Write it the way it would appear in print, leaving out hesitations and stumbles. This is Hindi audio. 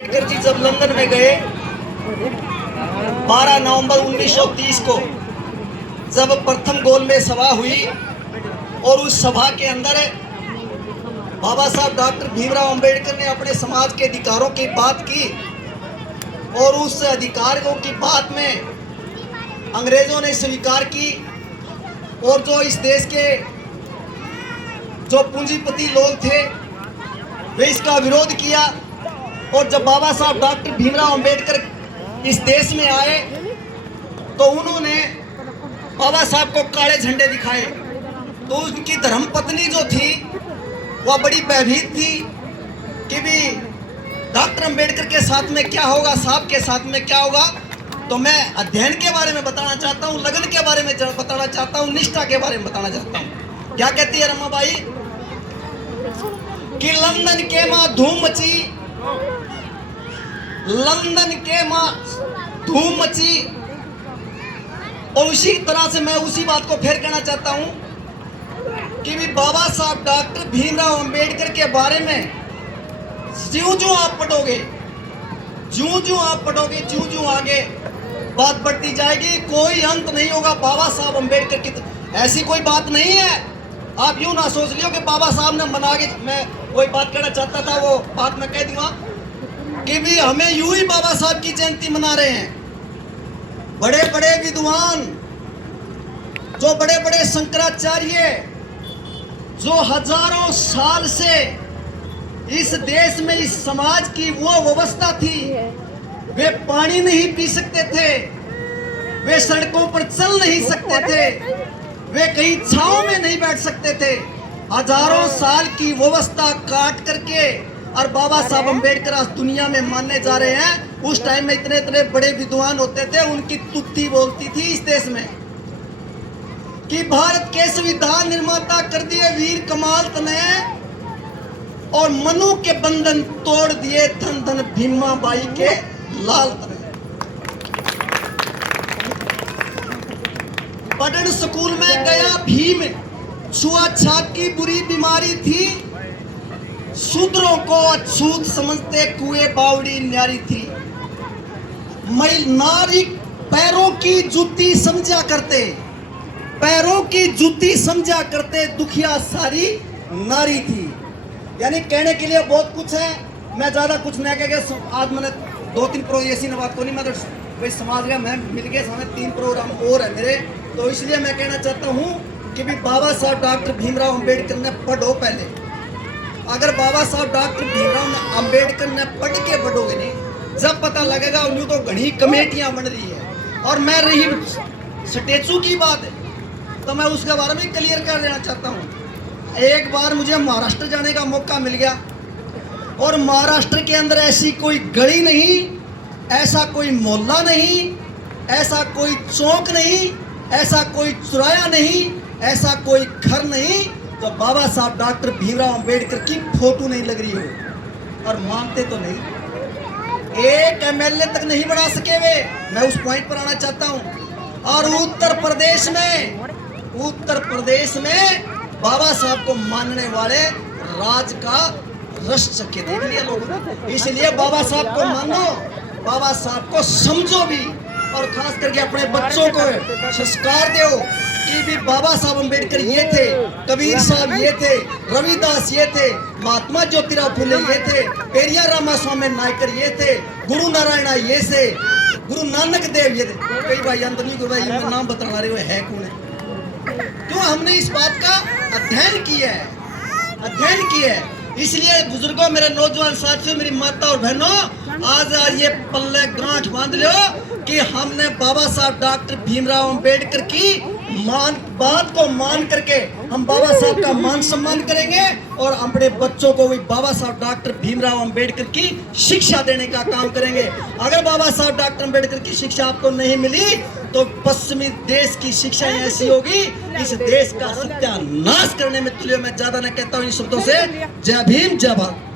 अम्बेडकर जी जब लंदन में गए 12 नवंबर 1930 को जब प्रथम गोलमेज सभा हुई और उस सभा के अंदर बाबा साहब डॉक्टर भीमराव अंबेडकर ने अपने समाज के अधिकारों की बात की और उस अधिकारों की बात में अंग्रेजों ने स्वीकार की और जो इस देश के जो पूंजीपति लोग थे वे इसका विरोध किया। और जब बाबा साहब डॉक्टर भीमराव अंबेडकर इस देश में आए तो उन्होंने बाबा साहब को काले झंडे दिखाए। तो उनकी धर्मपत्नी जो थी वह बड़ी भयभीत थी कि भी डॉक्टर अंबेडकर के साथ में क्या होगा, साहब के साथ में क्या होगा। तो मैं अध्ययन के बारे में बताना चाहता हूँ, लगन के बारे में बताना चाहता हूँ, निष्ठा के बारे में बताना चाहता हूँ। क्या कहती है रमा बाई कि लंदन के माँ धूम मची, लंदन के माँ धूम मची। और उसी तरह से मैं उसी बात को फिर कहना चाहता हूं कि भी बाबा साहब डॉक्टर भीमराव अंबेडकर के बारे में ज्यों-ज्यों आप पढ़ोगे, ज्यों-ज्यों आप पढ़ोगे, ज्यों-ज्यों आगे बात बढ़ती जाएगी, कोई अंत नहीं होगा। बाबा साहब अंबेडकर की ऐसी कोई बात नहीं है। आप यूं ना सोच लियो कि बाबा साहब ने मना के, मैं वही बात कहना चाहता था, वो बात मैं कह दूंगा कि भी हमें यूं ही बाबा साहब की जयंती मना रहे हैं। बड़े बड़े विद्वान, जो बड़े बड़े शंकराचार्य, जो हजारों साल से इस देश में इस समाज की वो व्यवस्था थी, वे पानी नहीं पी सकते थे, वे सड़कों पर चल नहीं सकते थे, वे कहीं छांव में नहीं बैठ सकते थे। हजारों साल की व्यवस्था काट करके और बाबा साहब अंबेडकर आज दुनिया में मानने जा रहे हैं। उस टाइम में इतने इतने बड़े विद्वान होते थे, उनकी तुत्ती बोलती थी इस देश में कि भारत के संविधान निर्माता कर दिए वीर कमाल तने और मनु के बंधन तोड़ दिए धन धन भीमा बाई के लाल तने। पढ़न स्कूल में गया भीम, छुआछूत की बुरी बीमारी थी, शूद्रों को अछूत समझते कुएं बावड़ी न्यारी थी। मैल नारी पैरों की जूती समझा करते, पैरों की जूती समझा करते, दुखिया सारी नारी थी। यानी कहने के लिए बहुत कुछ है, मैं ज्यादा कुछ नहीं कह। आज मैंने 2-3 प्रोग्राम ऐसी बात को नहीं, मगर कोई समाज गया, मैं मिल गया, समय 3 प्रोग्राम और है मेरे। तो इसलिए मैं कहना चाहता हूँ कि भी बाबा साहब डॉक्टर भीमराव अंबेडकर ने पढ़ो पहले। अगर बाबा साहब डॉक्टर भीमराव अंबेडकर ने पढ़ के पढ़ोगे नहीं, जब पता लगेगा उन्हें तो घनी कमेटियां बन रही है। और मैं रही स्टेचू की बात है तो मैं उसके बारे में क्लियर कर देना चाहता हूँ। एक बार मुझे महाराष्ट्र जाने का मौका मिल गया और महाराष्ट्र के अंदर ऐसी कोई गली नहीं, ऐसा कोई मोहल्ला नहीं, ऐसा कोई चौक नहीं, ऐसा कोई चौराहा नहीं, ऐसा कोई घर नहीं तो बाबा साहब डॉक्टर भीमराव अंबेडकर की फोटो नहीं लग रही हो। और मानते तो नहीं, एक एमएलए तक नहीं बना सके वे। मैं उस पॉइंट पर आना चाहता हूं। और उत्तर प्रदेश में बाबा साहब को मानने वाले राज का रस चखे देख लिया लोगों ने। इसलिए बाबा साहब को मानो, बाबा साहब को समझो भी, और खास करके अपने बच्चों को संस्कार दो कि भी बाबा साहब अंबेडकर ये थे, कबीर साहब ये थे, रविदास ये थे, महात्मा ज्योतिराव फुले ये थे, पेरियार रामास्वामी नायकर ये थे, गुरु नारायणा ये से, गुरु नानक देव ये थे। कई भाई अंदर नहीं, भाई मैं नाम बताना रहे है कौन है। क्यों? हमने इस बात का अध्ययन किया है, अध्ययन किया है। इसलिए बुजुर्गों, मेरे नौजवान साथियों, मेरी माता और बहनों, आज ये पल्ले गांठ बांध लो कि हमने बाबा साहब डॉक्टर भीमराव अंबेडकर की बात को मान करके हम बाबा साहब का मान सम्मान करेंगे और अपने बच्चों को भी बाबा साहब डॉक्टर भीमराव अंबेडकर की शिक्षा देने का काम करेंगे। अगर बाबा साहब डॉक्टर अंबेडकर की शिक्षा आपको नहीं मिली तो पश्चिमी देश की शिक्षा ऐसी होगी, इस देश का सत्यानाश करने में तुल्य। मैं ज्यादा नहीं कहता हूँ इन शब्दों से। जय भीम, जय भारत।